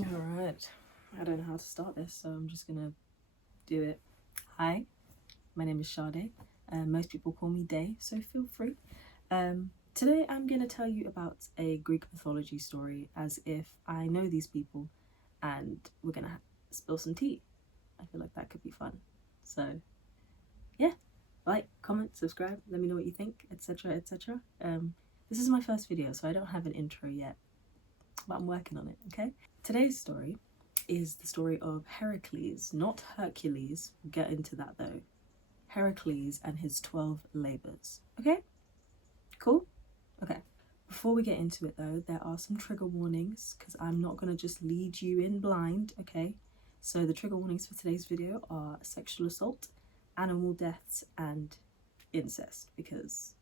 Alright, I don't know how to start this, so I'm just gonna do it. Hi, my name is Sade. Most people call me Day, so feel free. Today I'm gonna tell you about a Greek mythology story as if I know these people and we're gonna spill some tea. I feel like that could be fun. So, yeah, like, comment, subscribe, let me know what you think, etc. etc. This is my first video, so I don't have an intro yet, but I'm working on it, okay? Today's story is the story of Heracles, not Hercules. We'll get into that though. Heracles and his 12 labours. Okay? Cool? Okay. Before we get into it though, there are some trigger warnings because I'm not going to just lead you in blind, okay? So the trigger warnings for today's video are sexual assault, animal deaths, and incest because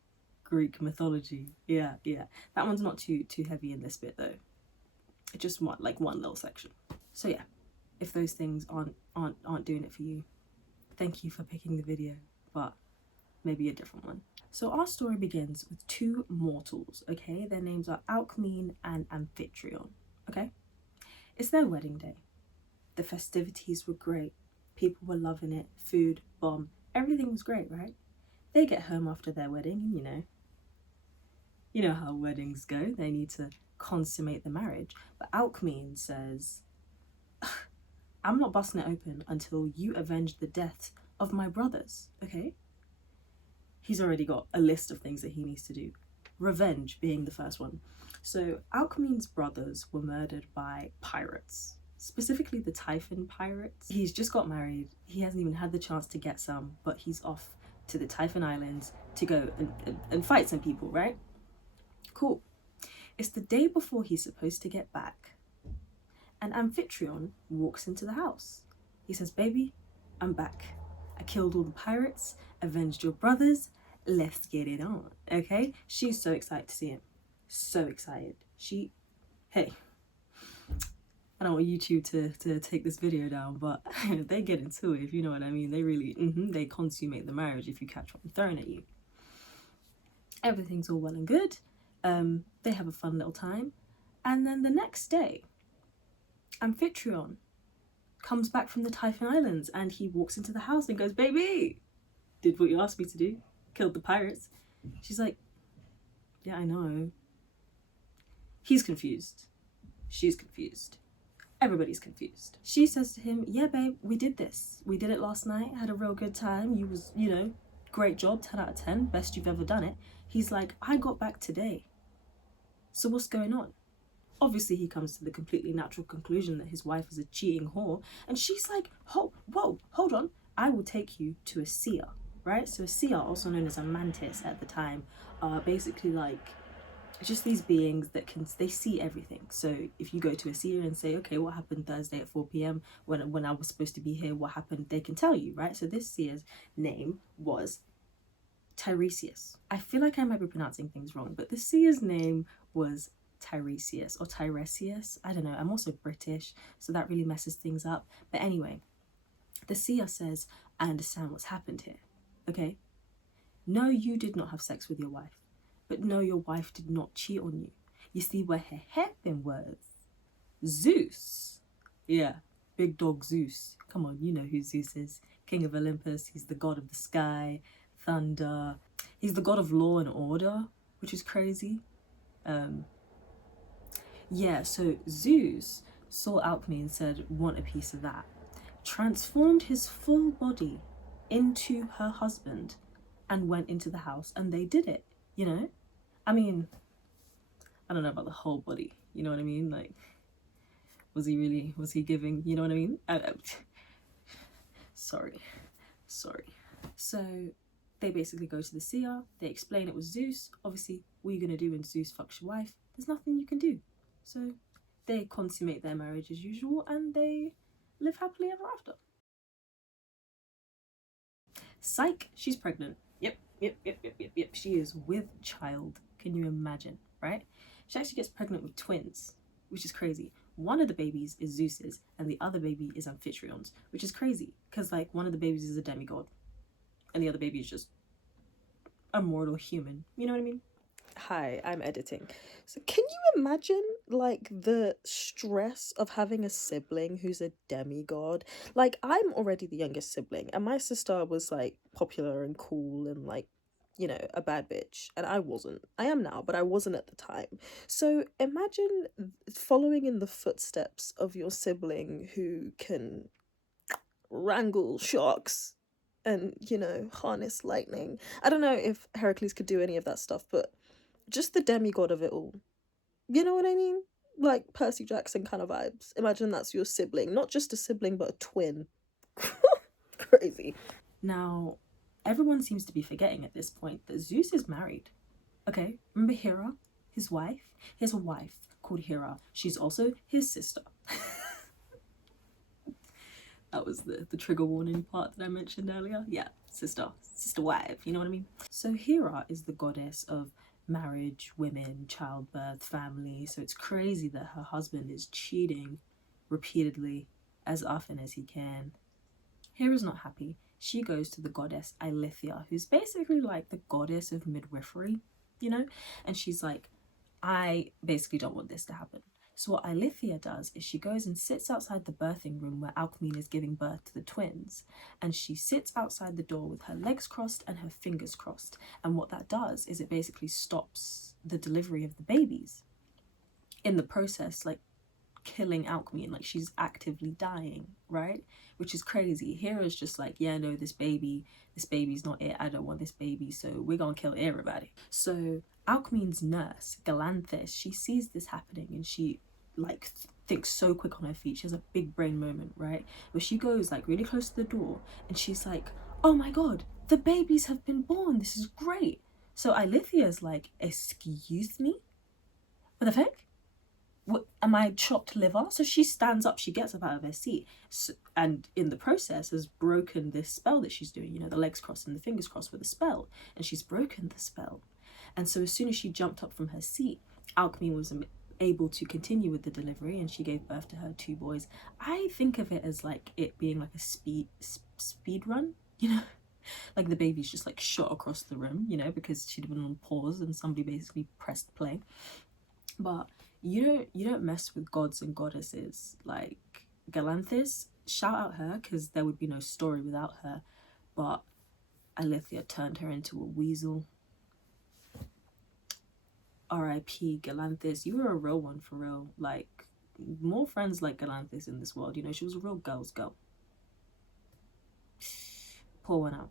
Greek mythology. Yeah. That one's not too heavy in this bit though. It just one little section. So yeah, if those things aren't doing it for you, thank you for picking the video, but maybe a different one. So our story begins with two mortals, okay? Their names are Alcmene and Amphitryon, okay? It's their wedding day. The festivities were great. People were loving it. Food, bomb, everything was great, right? They get home after their wedding and you know how weddings go. They need to consummate the marriage. But Alcmene says, I'm not busting it open until you avenge the death of my brothers, okay? He's already got a list of things that he needs to do. Revenge being the first one. So Alcmene's brothers were murdered by pirates, specifically the Typhon pirates. He's just got married. He hasn't even had the chance to get some, but he's off to the Typhon Islands to go and fight some people, right? Cool. It's the day before he's supposed to get back. And Amphitryon walks into the house. He says, baby, I'm back. I killed all the pirates, avenged your brothers, let's get it on, okay? She's so excited to see him. So excited. Hey, I don't want YouTube to take this video down, but they get into it, if you know what I mean. They really, they consummate the marriage if you catch what I'm throwing at you. Everything's all well and good. They have a fun little time. And then the next day, Amphitryon comes back from the Typhon Islands and he walks into the house and goes, baby, did what you asked me to do, killed the pirates. She's like, yeah, I know. He's confused. She's confused. Everybody's confused. She says to him, yeah, babe, we did this. We did it last night, had a real good time. You was, great job, 10 out of 10, best you've ever done it. He's like, I got back today. So what's going on? Obviously, he comes to the completely natural conclusion that his wife is a cheating whore. And she's like, whoa, hold on. I will take you to a seer, right? So a seer, also known as a mantis at the time, are basically like just these beings that they see everything. So if you go to a seer and say, okay, what happened Thursday at 4 p.m. when I was supposed to be here, what happened? They can tell you, right? So this seer's name was Tiresias. I feel like I might be pronouncing things wrong, but the seer's name was Tiresias or Tiresias. I don't know. I'm also British, so that really messes things up. But anyway, the seer says, I understand what's happened here, okay? No, you did not have sex with your wife, but no, your wife did not cheat on you. You see, where her happened was Zeus. Yeah, big dog Zeus. Come on, you know who Zeus is. King of Olympus. He's the god of the sky, thunder. He's the god of law and order, which is crazy. Yeah, so Zeus saw Alcmene and said, want a piece of that. Transformed his full body into her husband and went into the house, and they did it, I mean, I don't know about the whole body, you know what I mean? Like, was he giving, you know what I mean? Sorry. So they basically go to the seer, they explain it was Zeus. Obviously, what are you going to do when Zeus fucks your wife? There's nothing you can do. So they consummate their marriage as usual and they live happily ever after. Psych, she's pregnant. Yep. She is with child. Can you imagine, right? She actually gets pregnant with twins, which is crazy. One of the babies is Zeus's and the other baby is Amphitryon's, which is crazy because like one of the babies is a demigod and the other baby is just a mortal human. You know what I mean? Hi, I'm editing. So, can you imagine like the stress of having a sibling who's a demigod? Like, I'm already the youngest sibling, and my sister was like popular and cool and like, a bad bitch, and I wasn't. I am now, but I wasn't at the time. So, imagine following in the footsteps of your sibling who can wrangle sharks and, harness lightning. I don't know if Heracles could do any of that stuff, but just the demigod of it all. You know what I mean? Like Percy Jackson kind of vibes. Imagine that's your sibling, not just a sibling, but a twin. Crazy. Now, everyone seems to be forgetting at this point that Zeus is married. Okay, remember Hera, his wife? He has a wife called Hera. She's also his sister. That was the trigger warning part that I mentioned earlier. Yeah, sister wife, you know what I mean? So Hera is the goddess of marriage, women, childbirth, family. So it's crazy that her husband is cheating repeatedly as often as he can. Hera's not happy. She goes to the goddess Eilithia, who's basically like the goddess of midwifery, and she's like, I basically don't want this to happen. So what Eilithia does is she goes and sits outside the birthing room where Alcmene is giving birth to the twins, and she sits outside the door with her legs crossed and her fingers crossed, and what that does is it basically stops the delivery of the babies. In the process, like killing Alcmene, like she's actively dying, right? Which is crazy. Hera's just like, yeah, no, this baby's not it. I don't want this baby, so we're gonna kill everybody. So Alcmene's nurse, Galanthus, she sees this happening and she like thinks so quick on her feet. She has a big brain moment, right? Where she goes like really close to the door and she's like, oh my god, the babies have been born. This is great. So Eilithia's like, excuse me? What the heck? What, am I chopped liver? So she stands up, she gets up out of her seat, and in the process has broken this spell that she's doing, the legs crossed and the fingers crossed with a spell, and she's broken the spell. And so as soon as she jumped up from her seat, Alcmene was able to continue with the delivery, and she gave birth to her 2 boys. I think of it as like it being like a speed run, like the baby's just like shot across the room, because she'd been on pause and somebody basically pressed play. But you don't mess with gods and goddesses. Like Galanthus, shout out her because there would be no story without her, but Eilithia turned her into a weasel. R.I.P. Galanthus, you were a real one for real. Like, more friends like Galanthus in this world, she was a real girl's girl. Pour one out,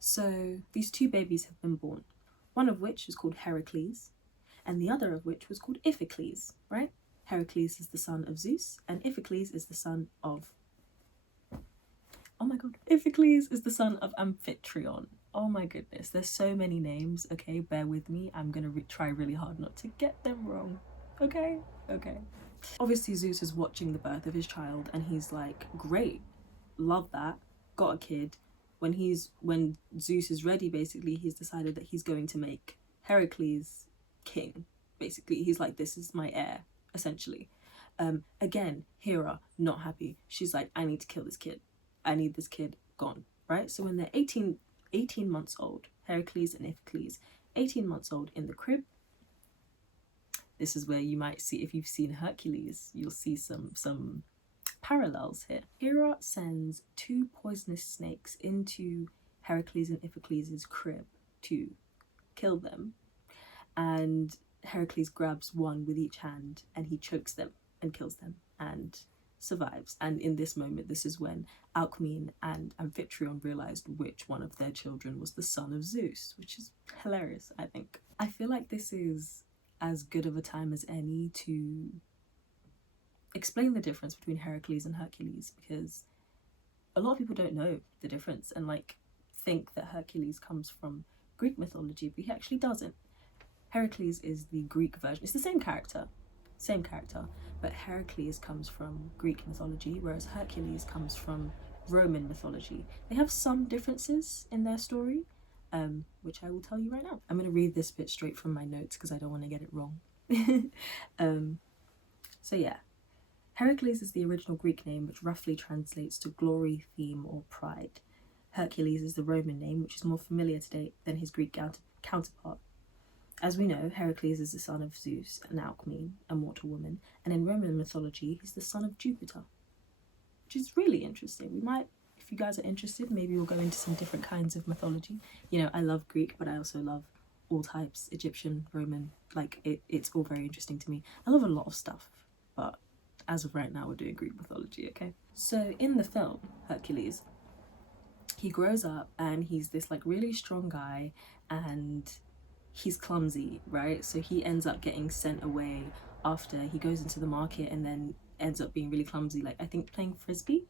So these 2 babies have been born, one of which is called Heracles, and the other of which was called Iphicles, right? Heracles is the son of Zeus, and Iphicles is the son of... Oh my god. Iphicles is the son of Amphitryon. Oh my goodness, there's so many names, okay? Bear with me. I'm gonna try really hard not to get them wrong, okay? Okay. Obviously, Zeus is watching the birth of his child, and he's like, great, love that, got a kid. When Zeus is ready, basically, he's decided that he's going to make Heracles king. Basically, he's like, this is my heir, essentially. Again, Hera, not happy. She's like, I need to kill this kid. I need this kid gone, right? So when they're 18 months old, Heracles and Iphicles, 18 months old in the crib, this is where you might see, if you've seen Hercules, you'll see some parallels here. Hera sends 2 poisonous snakes into Heracles and Iphicles' crib to kill them, and Heracles grabs one with each hand and he chokes them and kills them and survives. And in this moment, this is when Alcmene and Amphitryon realized which one of their children was the son of Zeus, which is hilarious, I think. I feel like this is as good of a time as any to explain the difference between Heracles and Hercules, because a lot of people don't know the difference and like think that Hercules comes from Greek mythology, but he actually doesn't. Heracles is the Greek version. It's the same character, but Heracles comes from Greek mythology, whereas Hercules comes from Roman mythology. They have some differences in their story, which I will tell you right now. I'm going to read this bit straight from my notes because I don't want to get it wrong. So yeah, Heracles is the original Greek name, which roughly translates to glory, theme, or pride. Hercules is the Roman name, which is more familiar today than his Greek counterpart. As we know, Heracles is the son of Zeus, an alchemy, a mortal woman, and in Roman mythology, he's the son of Jupiter, which is really interesting. We might, if you guys are interested, maybe we'll go into some different kinds of mythology. You know, I love Greek, but I also love all types, Egyptian, Roman, like it's all very interesting to me. I love a lot of stuff, but as of right now, we're doing Greek mythology, okay? So in the film, Hercules, he grows up and he's this like really strong guy, and he's clumsy, right? So he ends up getting sent away after he goes into the market and then ends up being really clumsy, like I think playing frisbee,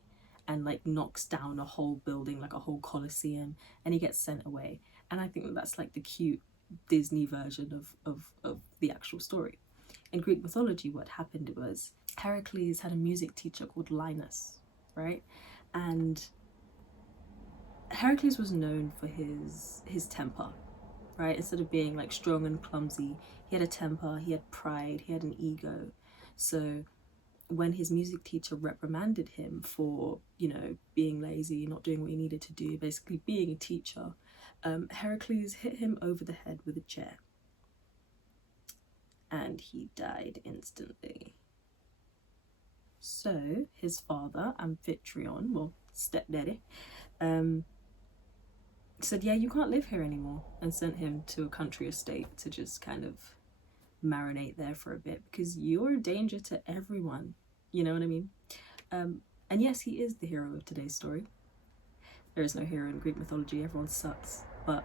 and like knocks down a whole building, like a whole coliseum, and he gets sent away. And I think that that's like the cute Disney version of the actual story. In Greek mythology, what happened was Heracles had a music teacher called Linus, right? And Heracles was known for his temper, right? Instead of being like strong and clumsy, he had a temper, he had pride, he had an ego. So when his music teacher reprimanded him for, you know, being lazy, not doing what he needed to do, basically being a teacher, Heracles hit him over the head with a chair. And he died instantly. So his father, Amphitryon, well, stepdaddy, said, yeah, you can't live here anymore, and sent him to a country estate to just kind of marinate there for a bit, because you're a danger to everyone, you know what I mean? And yes, he is the hero of today's story. There is no hero in Greek mythology, everyone sucks, but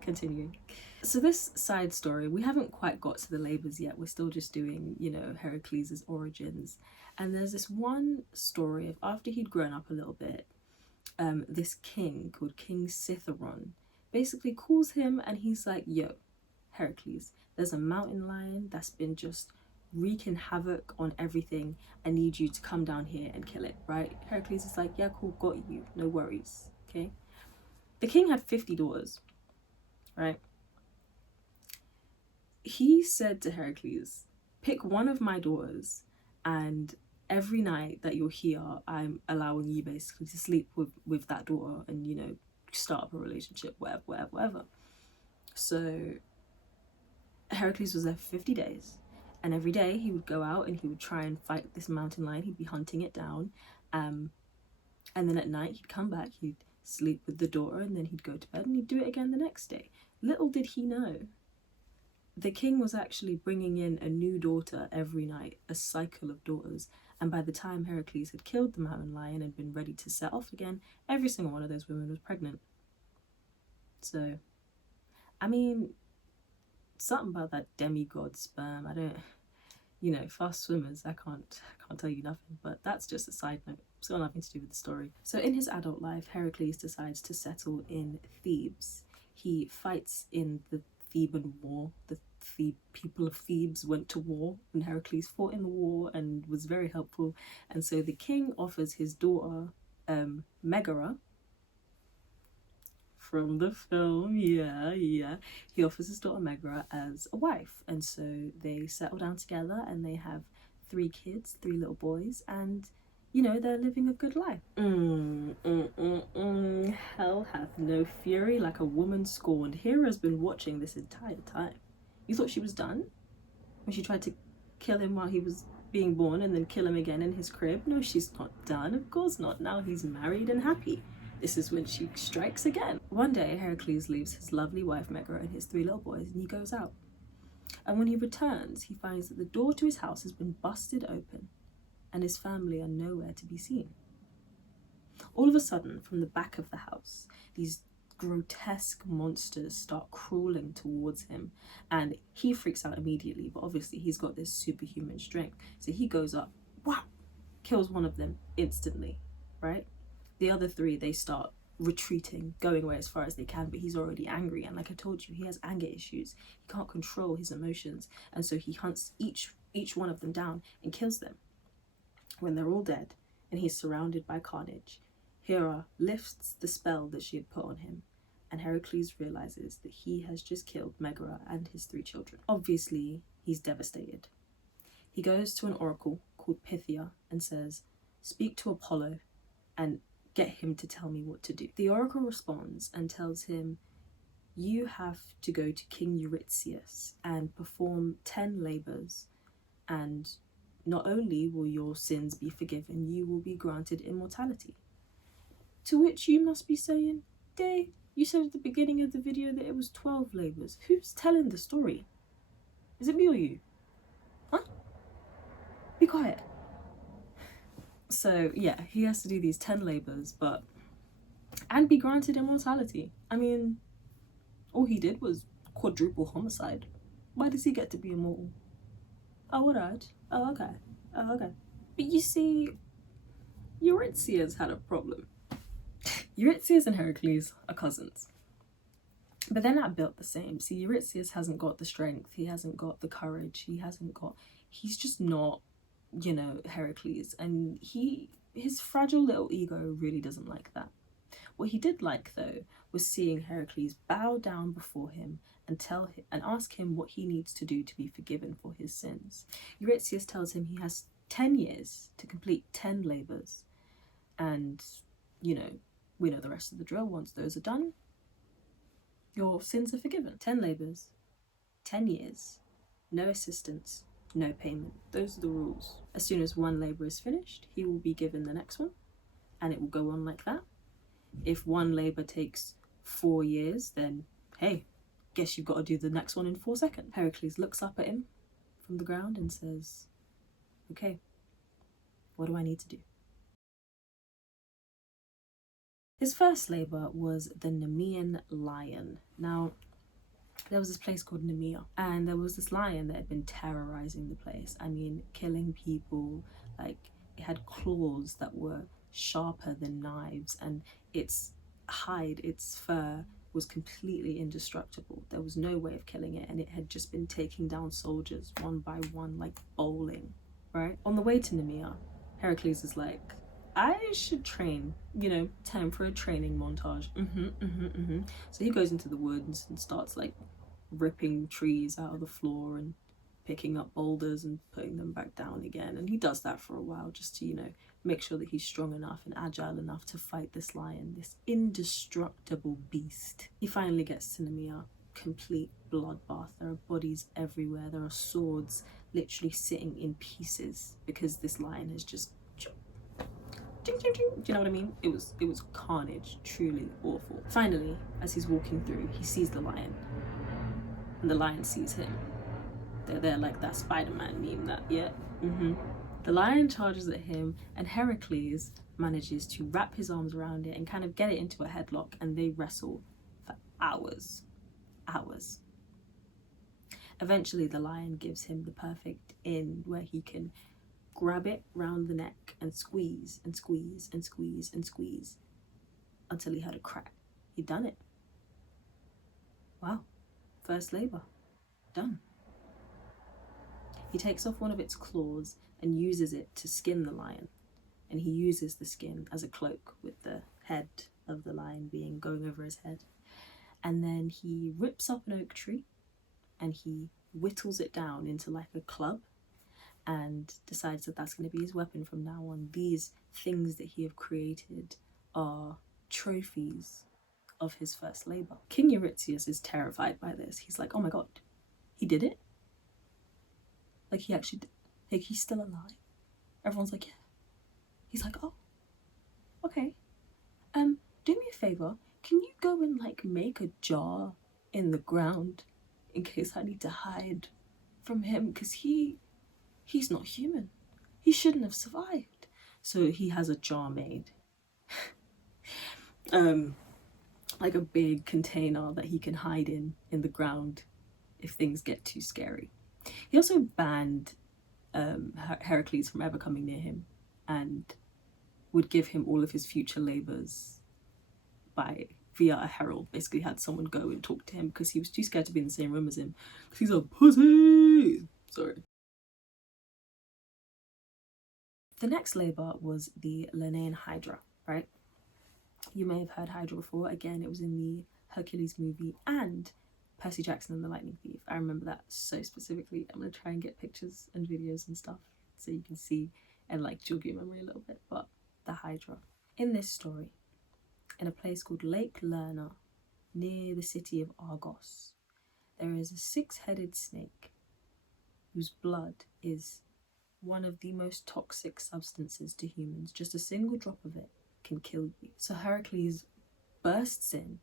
continuing. So this side story, we haven't quite got to the labors yet, we're still just doing, you know, Heracles' origins. And there's this one story of after he'd grown up a little bit, this king called King Citharon basically calls him and he's like, yo, Heracles, there's a mountain lion that's been just wreaking havoc on everything. I need you to come down here and kill it, right? Heracles is like, yeah, cool, got you, no worries, okay? The king had 50 daughters, right? He said to Heracles, pick one of my daughters, and every night that you're here, I'm allowing you basically to sleep with that daughter and, you know, start up a relationship, whatever. So Heracles was there for 50 days, and every day he would go out and he would try and fight this mountain lion. He'd be hunting it down, and then at night he'd come back, he'd sleep with the daughter, and then he'd go to bed and he'd do it again the next day. Little did he know, the king was actually bringing in a new daughter every night, a cycle of daughters. And by the time Heracles had killed the mountain lion and been ready to set off again, every single one of those women was pregnant. So, I mean, something about that demigod sperm, I don't, you know, fast swimmers, I can't tell you nothing, but that's just a side note. It's got nothing to do with the story. So in his adult life, Heracles decides to settle in Thebes. He fights in the Theban War. The people of Thebes went to war, and Heracles fought in the war and was very helpful. And so the king offers his daughter, Megara, from the film, yeah, he offers his daughter Megara as a wife. And so they settle down together and they have 3 kids, 3 little boys, and you know, they're living a good life. Hell hath no fury like a woman scorned. Hera's been watching this entire time. You thought she was done? When she tried to kill him while he was being born and then kill him again in his crib? No, she's not done. Of course not. Now he's married and happy. This is when she strikes again. One day, Heracles leaves his lovely wife Megara and his 3 little boys, and he goes out. And when he returns, he finds that the door to his house has been busted open, and his family are nowhere to be seen. All of a sudden, from the back of the house, these grotesque monsters start crawling towards him, and he freaks out immediately, but obviously he's got this superhuman strength. So he goes up, wow, kills one of them instantly, right? The other 3, they start retreating, going away as far as they can, but he's already angry, and like I told you, he has anger issues. He can't control his emotions, and so he hunts each one of them down and kills them. When they're all dead and he's surrounded by carnage, Hera lifts the spell that she had put on him, and Heracles realizes that he has just killed Megara and his 3 children. Obviously, he's devastated. He goes to an oracle called Pythia and says, speak to Apollo and get him to tell me what to do. The oracle responds and tells him, you have to go to King Eurystheus and perform 10 labours, and not only will your sins be forgiven, you will be granted immortality. To which you must be saying, Day, you said at the beginning of the video that it was 12 labours. Who's telling the story? Is it me or you? Huh? Be quiet. So yeah, he has to do these 10 labours, and be granted immortality. I mean, all he did was quadruple homicide. Why does he get to be immortal? Oh, alright. Oh, okay. Oh, okay. But you see, Eurystheus had a problem. Eurystheus and Heracles are cousins, but they're not built the same. See, Eurystheus hasn't got the strength, he hasn't got the courage, he's just not, you know, Heracles, and his fragile little ego really doesn't like that. What he did like, though, was seeing Heracles bow down before him and ask him what he needs to do to be forgiven for his sins. Eurystheus tells him he has 10 years to complete 10 labours, and, you know, we know the rest of the drill. Once those are done, your sins are forgiven. 10 labours, 10 years, no assistance, no payment. Those are the rules. As soon as one labour is finished, he will be given the next one, and it will go on like that. If one labour takes 4 years, then hey, guess you've got to do the next one in 4 seconds. Heracles looks up at him from the ground and says, okay, what do I need to do? His first labour was the Nemean lion. Now, there was this place called Nemea, and there was this lion that had been terrorising the place. I mean, killing people, like, it had claws that were sharper than knives, and its hide, its fur, was completely indestructible. There was no way of killing it, and it had just been taking down soldiers one by one, like bowling, right? On the way to Nemea, Heracles is like, I should train, you know, time for a training montage. So he goes into the woods and starts like ripping trees out of the floor and picking up boulders and putting them back down again. And he does that for a while just to, you know, make sure that he's strong enough and agile enough to fight this lion, this indestructible beast. He finally gets to Nemea, complete bloodbath. There are bodies everywhere. There are swords literally sitting in pieces because this lion has just do you know what I mean? It was carnage, truly awful. Finally, as he's walking through, he sees the lion, and the lion sees him. They're like that Spider-Man meme, that, yeah. The lion charges at him, and Heracles manages to wrap his arms around it and kind of get it into a headlock, and they wrestle for hours. Eventually, the lion gives him the perfect in where he can grab it round the neck and squeeze and squeeze and squeeze and squeeze until he had a crack. He'd done it. Wow. First labour. Done. He takes off one of its claws and uses it to skin the lion. And he uses the skin as a cloak, with the head of the lion going over his head. And then he rips up an oak tree and he whittles it down into like a club, and decides that that's going to be his weapon from now on. These things that he have created are trophies of his first labour. King Eurystheus is terrified by this. He's like, oh my god, he did it? Like, he actually did. Like, he's still alive? Everyone's like, yeah. He's like, oh, okay. Do me a favour, can you go and like make a jar in the ground in case I need to hide from him? Because he's not human. He shouldn't have survived. So he has a jar made. Like a big container that he can hide in the ground if things get too scary. He also banned Heracles from ever coming near him, and would give him all of his future labours via a herald. Basically had someone go and talk to him because he was too scared to be in the same room as him because he's a pussy. Sorry. The next labour was the Lenaean Hydra, right? You may have heard Hydra before. Again, it was in the Hercules movie and Percy Jackson and the Lightning Thief. I remember that so specifically. I'm going to try and get pictures and videos and stuff so you can see and like jog your memory a little bit. But the Hydra. In this story, in a place called Lake Lerna, near the city of Argos, there is a six-headed snake whose blood is one of the most toxic substances to humans. Just a single drop of it can kill you. So Heracles bursts in,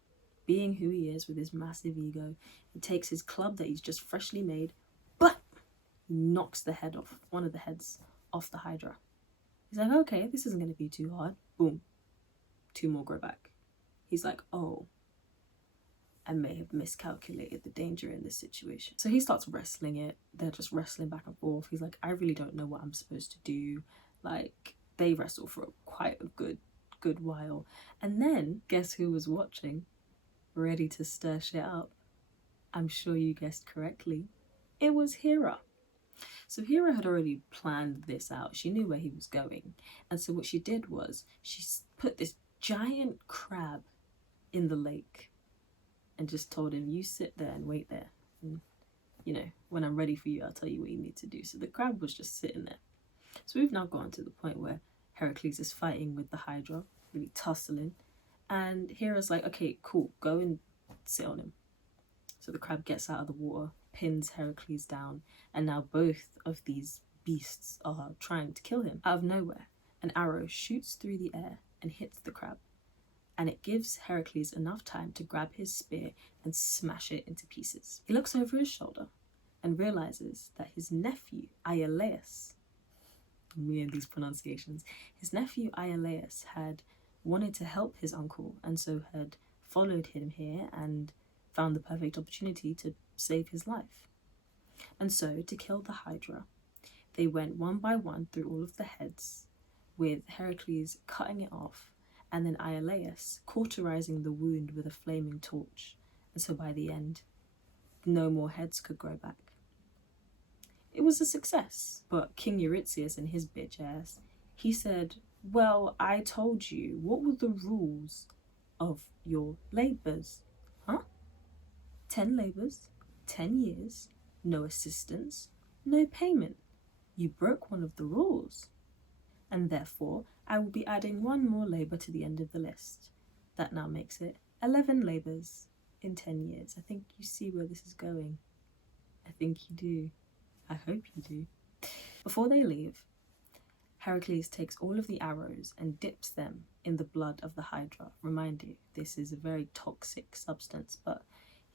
being who he is with his massive ego. He takes his club that he's just freshly made, but he knocks the head off, one of the heads off the Hydra. He's like, okay, this isn't going to be too hard. Boom. 2 more grow back. He's like, oh, I may have miscalculated the danger in this situation. So he starts wrestling it. They're just wrestling back and forth. He's like, I really don't know what I'm supposed to do. Like, they wrestle for quite a good while. And then, guess who was watching? Ready to stir shit up? I'm sure you guessed correctly. It was Hera. So Hera had already planned this out. She knew where he was going. And so what she did was she put this giant crab in the lake and just told him, you sit there and wait there. And, you know, when I'm ready for you, I'll tell you what you need to do. So the crab was just sitting there. So we've now gotten to the point where Heracles is fighting with the Hydra, really tussling. And Hera's like, okay, cool, go and sit on him. So the crab gets out of the water, pins Heracles down, and now both of these beasts are trying to kill him. Out of nowhere, an arrow shoots through the air and hits the crab, and it gives Heracles enough time to grab his spear and smash it into pieces. He looks over his shoulder and realizes that his nephew, Iolaus, me and these pronunciations, his nephew Iolaus had wanted to help his uncle, and so had followed him here and found the perfect opportunity to save his life. And so, to kill the Hydra, they went one by one through all of the heads, with Heracles cutting it off, and then Iolaus cauterizing the wound with a flaming torch. And so by the end, no more heads could grow back. It was a success, but King Eurystheus and his bitch ass, he said, well, I told you, what were the rules of your labours? Huh? 10 labours, 10 years, no assistance, no payment. You broke one of the rules. And therefore, I will be adding 1 more labour to the end of the list. That now makes it 11 labours in 10 years. I think you see where this is going. I think you do. I hope you do. Before they leave, Heracles takes all of the arrows and dips them in the blood of the Hydra. Remind you, this is a very toxic substance, but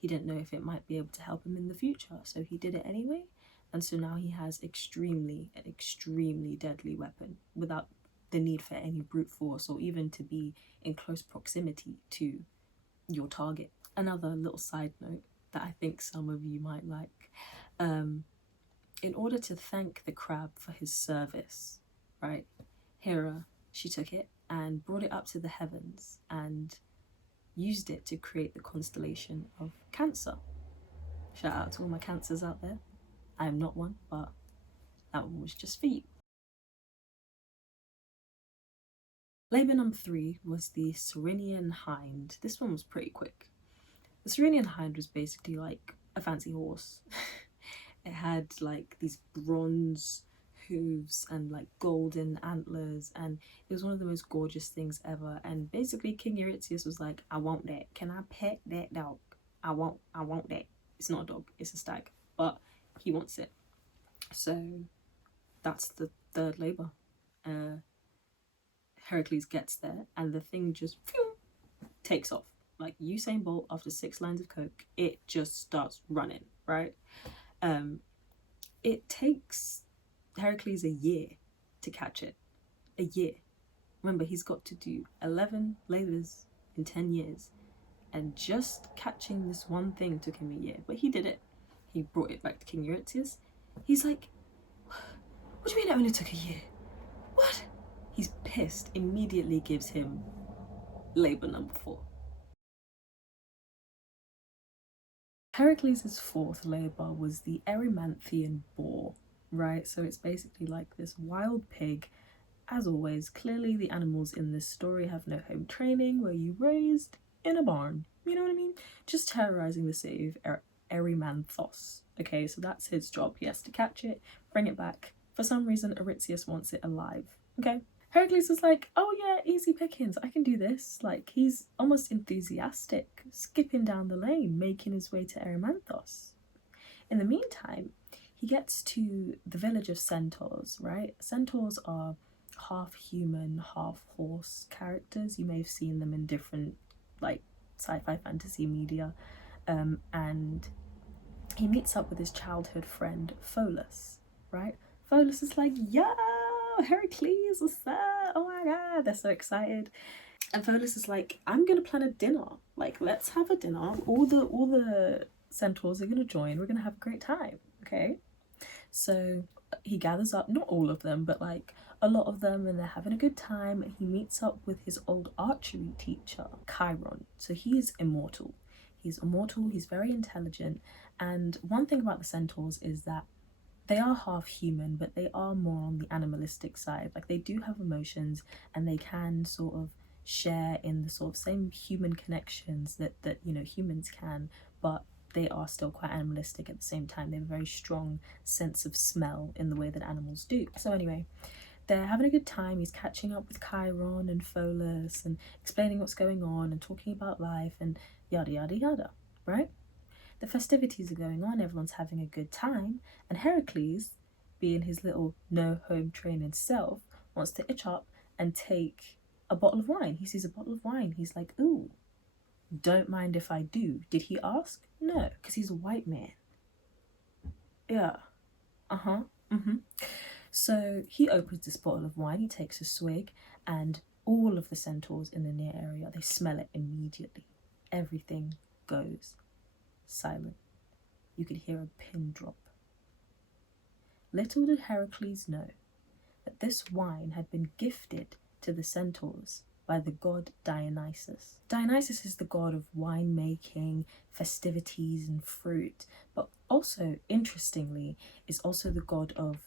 he didn't know if it might be able to help him in the future, so he did it anyway. And so now he has an extremely deadly weapon without the need for any brute force or even to be in close proximity to your target. Another little side note that I think some of you might like. In order to thank the crab for his service, right, Hera, she took it and brought it up to the heavens and used it to create the constellation of Cancer. Shout out to all my Cancers out there. I am not one, but that one was just for you. Labour number 3 was the Ceryneian Hind. This one was pretty quick. The Ceryneian Hind was basically like a fancy horse. It had like these bronze hooves and like golden antlers, and it was one of the most gorgeous things ever. And basically King Eurystheus was like, I want that. Can I pet that dog? I want that. It's not a dog, it's a stag, but he wants it. So that's the 3rd labour. Heracles gets there and the thing just takes off. Like Usain Bolt after 6 lines of coke, it just starts running, right? It takes Heracles a year to catch it. A year. Remember, he's got to do 11 labours in 10 years. And just catching this one thing took him a year. But he did it. He brought it back to King Eurystheus. He's like, what do you mean it only took a year? What? He's pissed. Immediately gives him labour number 4. Heracles' 4th labour was the Erymanthian boar, right? So it's basically like this wild pig. As always, clearly the animals in this story have no home training, were you raised in a barn? You know what I mean? Just terrorising the city of Erymanthos. Okay, so that's his job. He has to catch it, bring it back. For some reason, Eurystheus wants it alive. Okay, Heracles is like, oh yeah, easy pickings, I can do this. Like, he's almost enthusiastic, skipping down the lane, making his way to Erymanthos. In the meantime, he gets to the village of centaurs, right? Centaurs are half human, half horse characters. You may have seen them in different, like, sci-fi fantasy media. And he meets up with his childhood friend, Pholus, right? Pholus is like, yo, Heracles, what's up? Oh my god, they're so excited. And Pholus is like, I'm gonna plan a dinner. Like, let's have a dinner. All the centaurs are gonna join. We're gonna have a great time, okay? So he gathers up, not all of them, but like a lot of them, and they're having a good time. And he meets up with his old archery teacher, Chiron. So he is immortal. He's immortal, he's very intelligent. And one thing about the centaurs is that they are half human, but they are more on the animalistic side. Like, they do have emotions, and they can sort of share in the sort of same human connections that you know, humans can, but they are still quite animalistic at the same time. They have a very strong sense of smell in the way that animals do. So anyway, they're having a good time. He's catching up with Chiron and Pholus and explaining what's going on and talking about life and yada yada yada, right? The festivities are going on, everyone's having a good time, and Heracles, being his little no home training self, wants to itch up and take a bottle of wine. He sees a bottle of wine. He's like, ooh, don't mind if I do. Did he ask? No, because he's a white man. Yeah. So he opens this bottle of wine, he takes a swig, and all of the centaurs in the near area, they smell it immediately. Everything goes silent. You could hear a pin drop. Little did Heracles know that this wine had been gifted to the centaurs by the god Dionysus. Dionysus is the god of winemaking, festivities, and fruit, but also, interestingly, is also the god of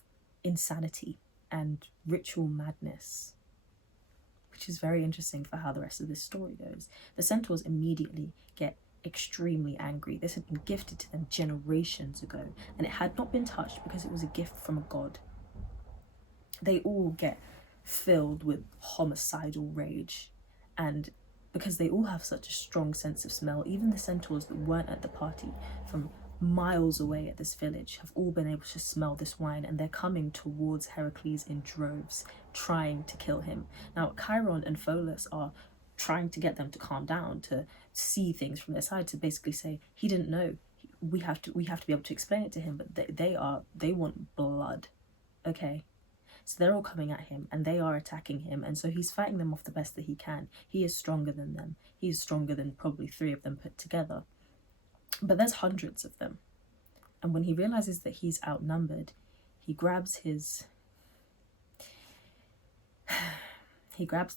insanity and ritual madness, which is very interesting for how the rest of this story goes. The centaurs immediately get extremely angry. This had been gifted to them generations ago, and it had not been touched because it was a gift from a god. They all get filled with homicidal rage, and because they all have such a strong sense of smell, even the centaurs that weren't at the party from miles away at this village have all been able to smell this wine, and they're coming towards Heracles in droves, trying to kill him. Now, Chiron and Pholus are trying to get them to calm down, to see things from their side, to basically say, he didn't know, we have to be able to explain it to him, but they want blood, okay? So they're all coming at him, and they are attacking him, and so he's fighting them off the best that he can. He is stronger than them. He is stronger than probably 3 of them put together, but there's hundreds of them. And when he realizes that he's outnumbered, he grabs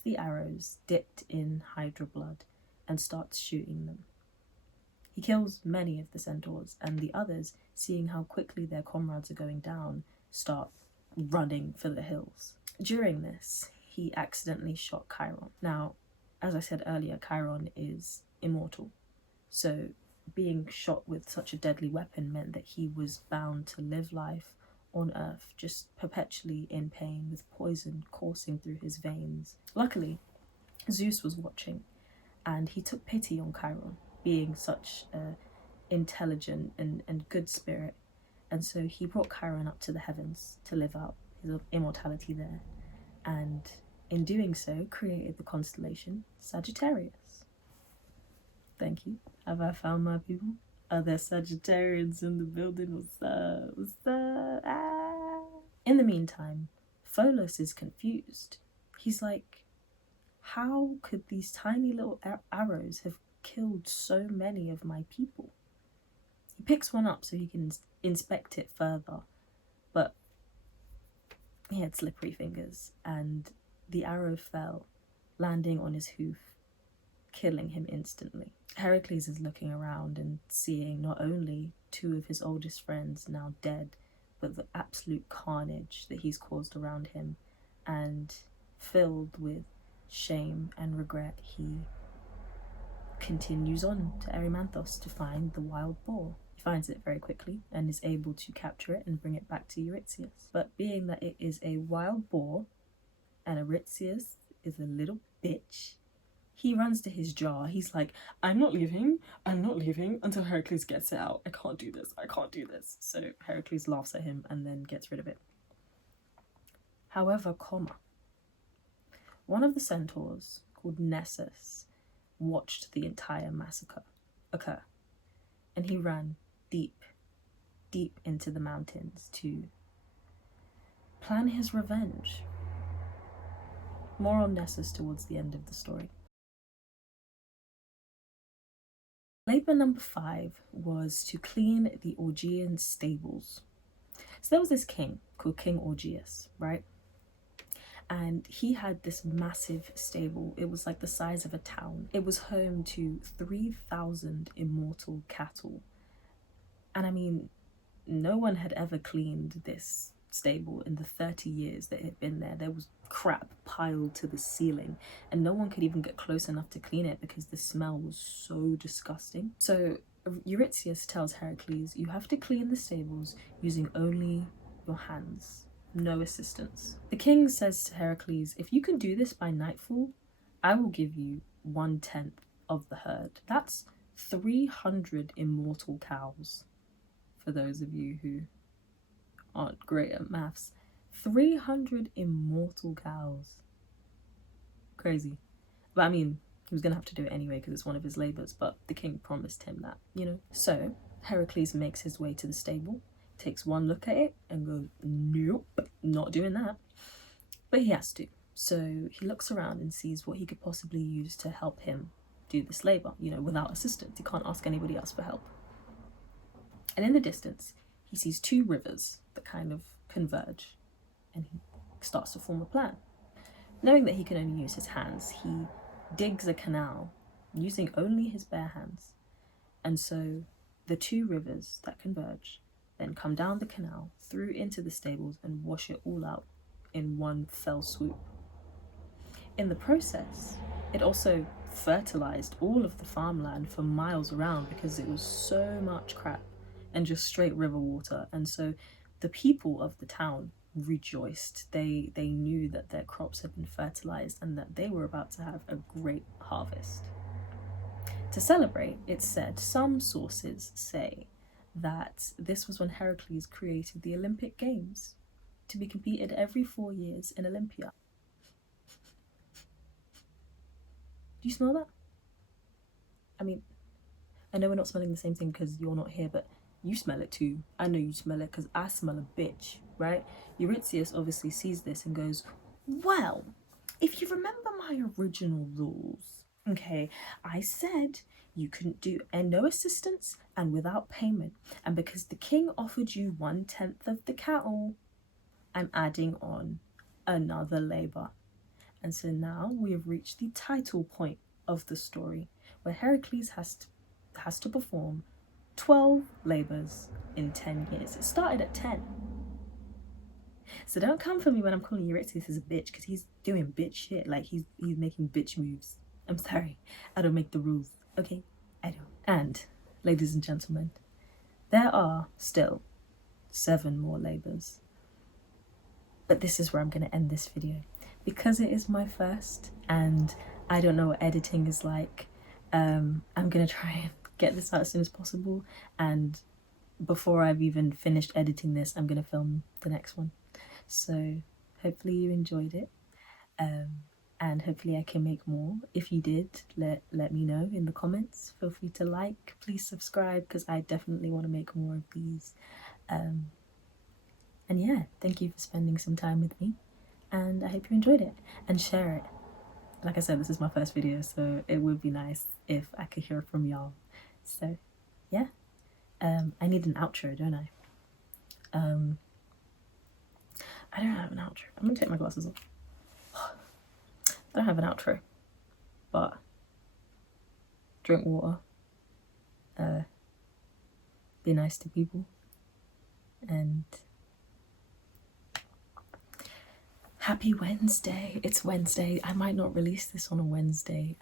the arrows dipped in Hydra blood and starts shooting them. He kills many of the centaurs, and the others, seeing how quickly their comrades are going down, start running for the hills. During this, he accidentally shot Chiron. Now, as I said earlier, Chiron is immortal, so being shot with such a deadly weapon meant that he was bound to live life on Earth, just perpetually in pain, with poison coursing through his veins. Luckily, Zeus was watching, and he took pity on Chiron, being such an intelligent and good spirit, and so he brought Chiron up to the heavens to live out his immortality there, and in doing so created the constellation Sagittarius. Thank you. Have I found my people? Are there Sagittarians in the building? What's up? What's up? Ah. In the meantime, Pholus is confused. He's like, how could these tiny little arrows have killed so many of my people? He picks one up so he can inspect it further, but he had slippery fingers, and the arrow fell, landing on his hoof, killing him instantly. Heracles is looking around and seeing not only 2 of his oldest friends now dead, but the absolute carnage that he's caused around him, and filled with shame and regret, he continues on to Erymanthos to find the wild boar. He finds it very quickly and is able to capture it and bring it back to Eurystheus. But being that it is a wild boar, and Eurystheus is a little bitch. He runs to his jar. He's like, I'm not leaving until Heracles gets it out. I can't do this. So Heracles laughs at him and then gets rid of it. However, one of the centaurs, called Nessus, watched the entire massacre occur. And he ran deep into the mountains to plan his revenge. More on Nessus towards the end of the story. Labour number 5 was to clean the Augean stables. So there was this king called King Augeas, right? And he had this massive stable. It was like the size of a town. It was home to 3,000 immortal cattle. And I mean, no one had ever cleaned this stable in the 30 years that it had been there. There was crap piled to the ceiling and no one could even get close enough to clean it because the smell was so disgusting. So Eurystheus tells Heracles, you have to clean the stables using only your hands, no assistance. The king says to Heracles, if you can do this by nightfall, I will give you 1/10 of the herd. That's 300 immortal cows, for those of you who aren't great at maths. 300 immortal cows. Crazy. But I mean, he was gonna have to do it anyway because it's one of his labours, but the king promised him that, you know. So Heracles makes his way to the stable, takes one look at it and goes, nope, not doing that. But he has to. So he looks around and sees what he could possibly use to help him do this labour, you know, without assistance. He can't ask anybody else for help. And in the distance, he sees 2 rivers that kind of converge, and he starts to form a plan. Knowing that he can only use his hands, he digs a canal using only his bare hands. And so the 2 rivers that converge then come down the canal, through into the stables, and wash it all out in one fell swoop. In the process, it also fertilized all of the farmland for miles around because it was so much crap and just straight river water. And so the people of the town rejoiced. They knew that their crops had been fertilized and that they were about to have a great harvest. To celebrate, it's said, some sources say that this was when Heracles created the Olympic Games, to be competed every 4 years in Olympia. Do you smell that? I mean, I know we're not smelling the same thing because you're not here, but you smell it too. I know you smell it because I smell a bitch, right? Eurystheus obviously sees this and goes, well, if you remember my original rules, okay, I said you couldn't do no assistance and without payment. And because the king offered you 1/10 of the cattle, I'm adding on another labour. And so now we have reached the title point of the story, where Heracles has to perform 12 labours in 10 years. It started at 10. So don't come for me when I'm calling Eurystheus as a bitch, because he's doing bitch shit. Like he's making bitch moves. I'm sorry, I don't make the rules. Okay, I don't. And ladies and gentlemen, there are still 7 more labours. But this is where I'm going to end this video, because it is my first and I don't know what editing is like. I'm going to try and get this out as soon as possible, and before I've even finished editing this, I'm going to film the next one. So hopefully you enjoyed it, and hopefully I can make more. If you did, let me know in the comments. Feel free to like, please subscribe, because I definitely want to make more of these. And yeah, thank you for spending some time with me, and I hope you enjoyed it, and share it. Like I said, this is my first video, so it would be nice if I could hear from y'all. So yeah, I need an outro, don't I? I don't have an outro. I'm gonna take my glasses off. I don't have an outro, but drink water, be nice to people, and happy Wednesday. It's Wednesday. I might not release this on a Wednesday.